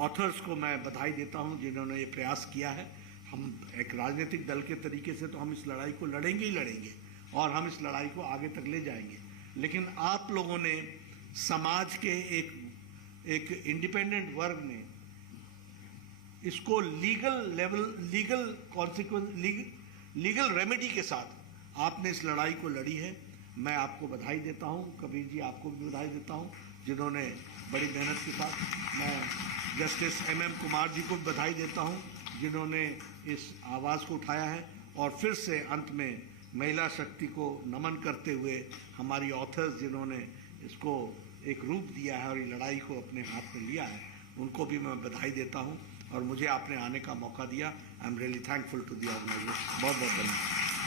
ऑथर्स को मैं बधाई देता हूं जिन्होंने ये प्रयास किया है। हम एक राजनीतिक दल के तरीके से तो हम इस लड़ाई को लड़ेंगे ही लड़ेंगे और हम इस लड़ाई को आगे तक ले जाएंगे, लेकिन आप लोगों ने, समाज के एक इंडिपेंडेंट वर्ग ने इसको लीगल रेमेडी के साथ आपने इस लड़ाई को लड़ी है। मैं आपको बधाई देता हूं। कबीर जी, आपको भी बधाई देता हूं जिन्होंने बड़ी मेहनत के साथ। मैं जस्टिस MM कुमार जी को भी बधाई देता हूं जिन्होंने इस आवाज़ को उठाया है। और फिर से अंत में महिला शक्ति को नमन करते हुए हमारी ऑथर्स जिन्होंने इसको एक रूप दिया है और ये लड़ाई को अपने हाथ में लिया है, उनको भी मैं बधाई देता हूं और मुझे आपने आने का मौका दिया। I am really thankful to the organisers. बहुत बहुत धन्यवाद।